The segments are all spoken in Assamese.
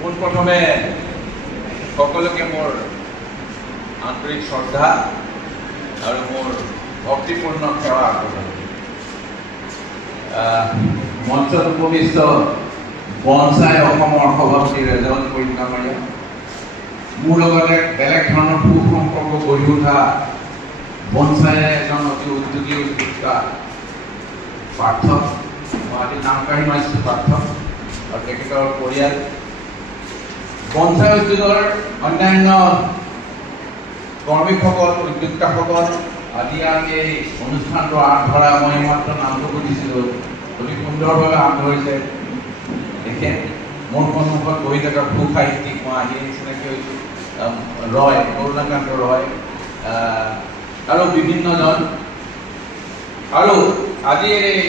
পোনপ্ৰথমে সকলোকে মোৰ আন্তৰিক শ্ৰদ্ধা আৰু মোৰ ভক্তিপূৰ্ণ সেৱা আগবঢ়াইছোঁ। মঞ্চত উপবিষ্ট বনচাই অসমৰ সভাপতি ৰেজাউল কৰিম ডাঙৰীয়া, মোৰ লগতে বেলেগ ধৰণৰ সুসম্পৰ্ক গঢ়ি উঠা বনচাই এজন অতি উদ্যোগী উদ্যোক্তা পাৰ্থ, মই আজি নাম কাঢ়ি মাৰিছোঁ পাৰ্থ আৰু তেখেতৰ পৰিয়াল, বনচাই উদ্যোগৰ অন্যান্য কৰ্মীসকল, উদ্যোক্তাসকল আদি এই অনুষ্ঠানটো আগবঢ়া। মই মাত্ৰ নামটো বুজিছিলোঁ, অতি সুন্দৰভাৱে আগবঢ়াইছে তেখেত। মোৰ সন্মুখত বহি থকা সু সাহিত্যিক মই আহি চিনাকি হৈছোঁ, ৰয়, কৰুণাকান্ত ৰয় আৰু বিভিন্নজন। আৰু আজি এই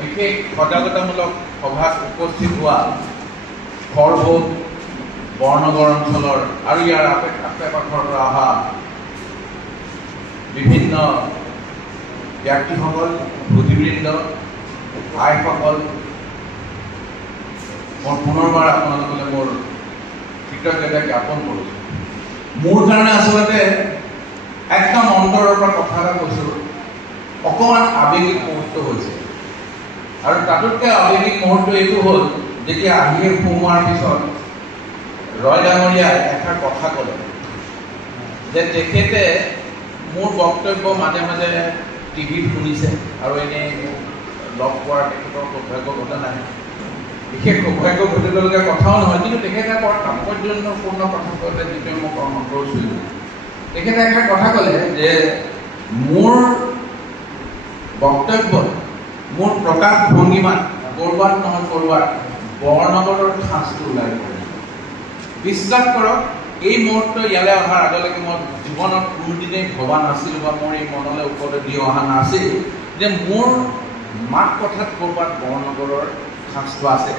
বিশেষ সজাগতামূলক সভাত উপস্থিত হোৱা খৰভোগ বৰনগৰ অঞ্চলৰ আৰু ইয়াৰ আশে পাশৰ পৰা অহা বিভিন্ন ব্যক্তিসকল, বুদ্ধিবৃন্দ, আইসকল, মই পুনৰবাৰ আপোনালোকলৈ মোৰ কৃতজ্ঞতা জ্ঞাপন কৰিছোঁ। মোৰ কাৰণে আচলতে একদম অন্তৰৰ পৰা কথা এটা কৈছোঁ, অকণমান আৱেগিক মুহূৰ্ত হৈছে। আৰু তাতোতকৈ আৱেগিক মুহূৰ্ত এইটো হ'ল যেতিয়া আহিয়ে সোমোৱাৰ পিছত ৰয় ডাঙৰীয়াই এষাৰ কথা ক'লে যে তেখেতে মোৰ বক্তব্য মাজে মাজে টিভিত শুনিছে আৰু এনেই লগ পোৱাৰ তেখেতৰ সৌভাগ্য ঘটা নাই। বিশেষ সৌভাগ্য ঘটিবলগীয়া কথাও নহয়, কিন্তু তেখেতে বৰ তাৎপৰ্যপূৰ্ণ কথা ক'লে যিটোৱে মোক অন্তৰ চুই। তেখেতে এষাৰ কথা ক'লে যে মোৰ বক্তব্যত, মোৰ প্ৰকাশ ভংগীমাত ক'ৰবাত নহয় ক'ৰবাত বৰনগৰৰ ঠাঁচটো ওলাই পৰে। বিশ্বাস কৰক, এই মুহূৰ্ত ইয়ালৈ অহাৰ আগলৈকে মই জীৱনত কোনোদিনেই ভবা নাছিলোঁ বা মোৰ এই মনলৈ উপলব্ধি অহা নাছিল যে মোৰ মাত কথাত ক'ৰবাত বৰনগৰৰ ঠাঁচটো আছে।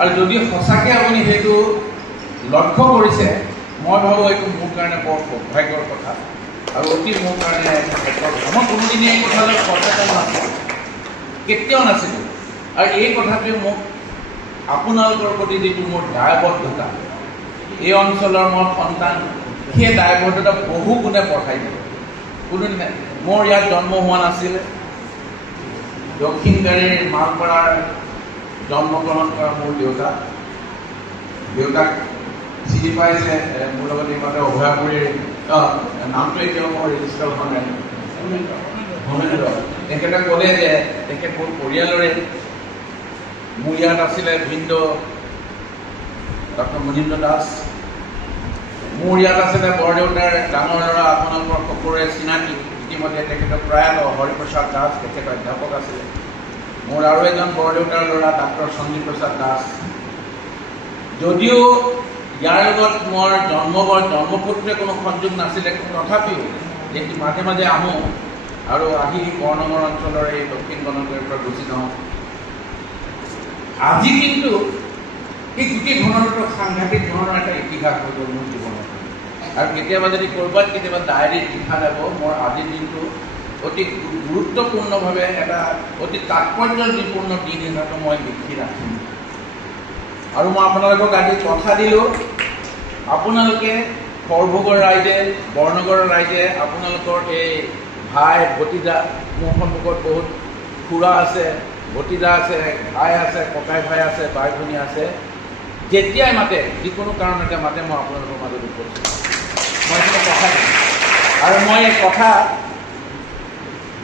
আৰু যদি সঁচাকৈ আপুনি সেইটো লক্ষ্য কৰিছে, মই ভাবোঁ এইটো মোৰ কাৰণে বৰ সৌভাগ্যৰ কথা আৰু অতি মোৰ কাৰণে ভাগ্যৰ কথা। মই কোনোদিনে এই কথালৈ সচেতন নাছিলোঁ, কেতিয়াও নাছিলোঁ। আৰু এই কথাটোৱে মোক আপোনালোকৰ প্ৰতি যিটো মোৰ দায়বদ্ধতা, এই অঞ্চলৰ মই সন্তান, সেই দায়বদ্ধতা বহু গুণে বঢ়াই দিব। কোনোদিনে মোৰ ইয়াত জন্ম হোৱা নাছিল, দক্ষিণগাড়ীৰ মালপাৰাৰ জন্মগ্ৰহণ কৰা মোৰ দেউতাক চিনি পাইছে, মোৰ লগত ইমানে অভয়াপুৰীৰ নামটো এতিয়াও মোৰ ৰেজিষ্টাৰ হোৱা নাই, ভমেন্দ্ৰ। তেখেতে ক'লে যে তেখেত মোৰ পৰিয়ালৰে। মোৰ ইয়াত আছিলে ভিনদেউ ডক্টৰ মনীন্দ্ৰ দাস, মোৰ ইয়াত আছিলে বৰদেউতাৰ ডাঙৰ ল'ৰা, আপোনালোকৰ সকলোৰে চিনাকি ইতিমধ্যে তেখেতৰ প্ৰয়াত হৰিপ্ৰসাদ দাস, তেখেত অধ্যাপক আছিলে। মোৰ আৰু এজন বৰদেউতাৰ ল'ৰা ডাক্তৰ সঞ্জীৱ প্ৰসাদ দাস। যদিও ইয়াৰ লগত মোৰ জন্মসূত্ৰে কোনো সংযোগ নাছিলে, তথাপিও যেটি মাজে মাজে আহোঁ আৰু আহি বৰনগৰ অঞ্চলৰ এই দক্ষিণ বনগীৰ পৰা গুচি যাওঁ। আজি কিন্তু এই গোটেই ঘটনাটো সাংঘাতিক ধৰণৰ এটা ইতিহাস হৈ গ'ল মোৰ জীৱনত। আৰু কেতিয়াবা যদি ক'ৰবাত কেতিয়াবা ডায়েৰীত লিখা যাব, মোৰ আজিৰ দিনটো অতি গুৰুত্বপূৰ্ণভাৱে এটা অতি তাৎপৰ্যপূৰ্ণ দিন হিচাপে মই লিখি ৰাখিম। আৰু মই আপোনালোকক আজি কথা দিলোঁ, আপোনালোকে খৰভোগৰ ৰাইজে, বৰনগৰৰ ৰাইজে, আপোনালোকৰ এই ভাই ভতিজা, মোৰ সন্মুখত বহুত খুৰা আছে, ভতিজা আছে, ভাই আছে, ককাই ভাই আছে, বাই ভনী আছে, যেতিয়াই মাতে, যিকোনো কাৰণতে মাতে, মই আপোনালোকৰ মাজত উপস্থিত। মই এইখিনি কথা দিম। আৰু মই এই কথা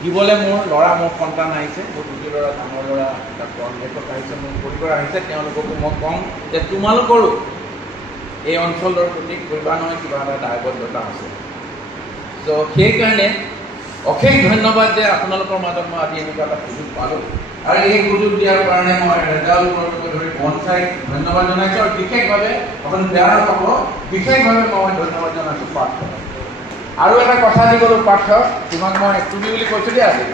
দিবলৈ মোৰ ল'ৰা, মোৰ সন্তান আহিছে, মোৰ দুটি ল'ৰা, ডাঙৰ ল'ৰা ডাক্তৰ লেখক আহিছে, মোৰ পৰিবাৰ আহিছে। তেওঁলোককো মই ক'ম যে তোমালোকৰো এই অঞ্চলৰ প্ৰতি কিবা নহয় কিবা এটা দায়বদ্ধতা আছে। ত' সেইকাৰণে অশেষ ধন্যবাদ যে আপোনালোকৰ মাজত মই আজি এনেকুৱা এটা সুযোগ পালোঁ। আৰু এই সুযোগ দিয়াৰ কাৰণে মই ৰেজাউলকে ধৰি বনচাইক ধন্যবাদ জনাইছোঁ। আৰু বিশেষভাৱে আপুনি বেয়া নাপাব, বিশেষভাৱে মই ধন্যবাদ জনাইছোঁ পাৰ্থক। আৰু এটা কথা দি গ'লোঁ পাৰ্থক, তোমাক মই তুমি বুলি কৈছোঁ দেই। আজি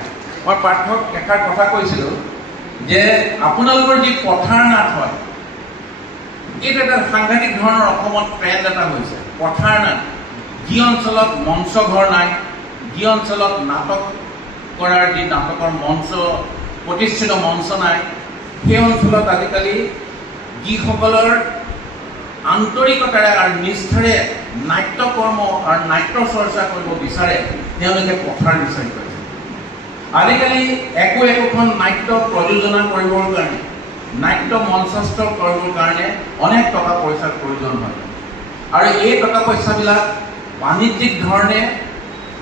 মই পাৰ্থক এষাৰ কথা কৈছিলোঁ যে আপোনালোকৰ যি পথাৰ নাট হয়, এইটো এটা সাংঘাতিক ধৰণৰ অসমত ট্ৰেণ্ড এটা হৈছে। পথাৰ নাট, যি অঞ্চলত মঞ্চ ঘৰ নাই, যি অঞ্চলত নাটক কৰাৰ যি নাটকৰ মঞ্চ, প্ৰতিষ্ঠিত মঞ্চ নাই, সেই অঞ্চলত আজিকালি যিসকলৰ আন্তৰিকতাৰে আৰু নিষ্ঠাৰে নাট্য কৰ্ম আৰু নাট্য চৰ্চা কৰিব বিচাৰে তেওঁলোকে পথাৰ বিচাৰি পাইছে। আজিকালি একোখন নাট্য প্ৰযোজনা কৰিবৰ কাৰণে নাট্য মঞ্চস্থ কৰিবৰ কাৰণে অনেক টকা পইচাৰ প্ৰয়োজন হয় আৰু এই টকা পইচাবিলাক বাণিজ্যিক ধৰণে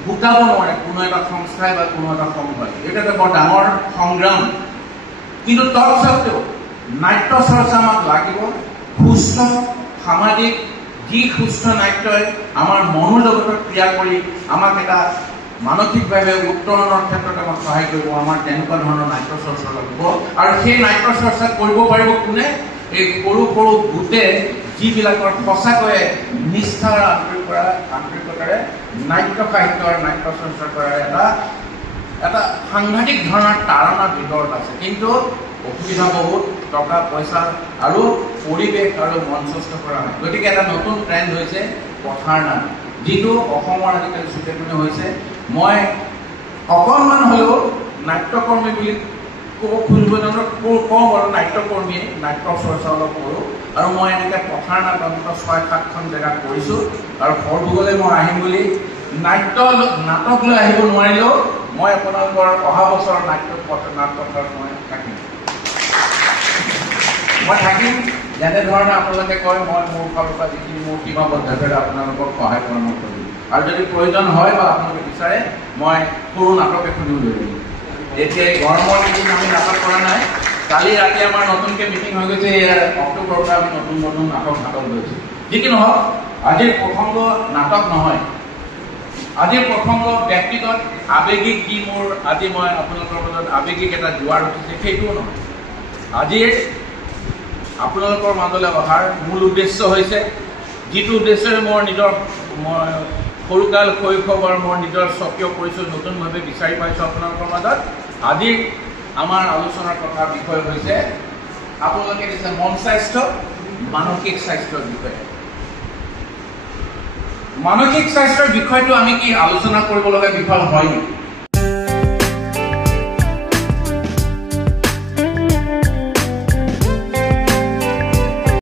গোটাব নোৱাৰে কোনো এটা সংস্থাই বা কোনো এটা সংঘই। এইটো এটা বৰ ডাঙৰ সংগ্ৰাম। কিন্তু তৎসত্ত্বেও নাট্য চৰ্চা আমাক লাগিব। সুস্থ সামাজিক যি সুস্থ নাট্যই আমাৰ মনোজগতত ক্ৰিয়া কৰি আমাক এটা মানসিকভাৱে উত্তৰণৰ ক্ষেত্ৰত আমাক সহায় কৰিব, আমাৰ তেনেকুৱা ধৰণৰ নাট্য চৰ্চা লাগিব। আৰু সেই নাট্য চৰ্চা কৰিব পাৰিব কোনে? এই সৰু সৰু গোটে যিবিলাকৰ সঁচাকৈয়ে নিষ্ঠা আৰু আন্তৰিকতাৰে নাট্য সাহিত্য আৰু নাট্য চৰ্চা কৰাৰ এটা সাংঘাতিক ধৰণৰ তাৰণা ভিতৰত আছে। কিন্তু অসুবিধা বহুত, টকা পইচা আৰু পৰিৱেশ আৰু মঞ্চস্থ কৰা হয়। গতিকে এটা নতুন ট্ৰেণ্ড হৈছে পথাৰ নাট, যিটো অসমৰ আজিকালি চুকে কোণে হৈছে। মই অকণমান হ'লেও নাট্যকৰ্মী বুলি ক'ব খুজিব কওঁ বাৰু, নাট্যকৰ্মীয়ে নাট্য চৰ্চা অলপ কৰোঁ আৰু মই এনেকৈ পথাৰ নাট অন্তত ৬-৭খন জেগাত কৰিছোঁ। আৰু সৰভোগলৈ মই আহিম বুলি নাটক লৈ আহিব নোৱাৰিলেও মই আপোনালোকৰ অহা বছৰ নাটপথাৰত মই থাকিম। যেনেধৰণে আপোনালোকে কয় মই মোৰ ফালৰ পৰা যিখিনি মোৰ সীমাবদ্ধতাৰে আপোনালোকক সহায় পৰামৰ্শ কৰিম। আৰু যদি প্ৰয়োজন হয় বা আপোনালোকে বিচাৰে মই সৰু নাটক এখনো লৈ আহিম। এতিয়া এই গৰমৰ কেইদিন আমি নাটক কৰা নাই। কালি ৰাতি আমাৰ নতুনকৈ মিটিং হৈ গৈছে, অক্টোবৰৰ পৰা আমি নতুন নতুন নাটক লৈছোঁ। যি কি নহওক, আজিৰ প্ৰসংগ নাটক নহয়, আজিৰ প্ৰসংগ ব্যক্তিগত আৱেগিক যি মোৰ আজি মই আপোনালোকৰ মাজত আৱেগিক এটা জোৱাৰ উঠিছে সেইটোও নহয়। আজিৰ আপোনালোকৰ মাজলৈ অহাৰ মূল উদ্দেশ্য হৈছে, যিটো উদ্দেশ্যৰে মই সৰুকাল শৈশৱৰ মোৰ নিজৰ স্বকীয় পৰিচয় নতুনভাৱে বিচাৰি পাইছোঁ আপোনালোকৰ মাজত। আজিৰ আমাৰ আলোচনাৰ কথা বিষয় হৈছে আপোনালোকে দিছে মন স্বাস্থ্য, মানসিক স্বাস্থ্যৰ বিষয়ে। মানসিক স্বাস্থ্যৰ বিষয়টো আমি কি আলোচনা কৰিব লগা বিষয় হয় নেকি?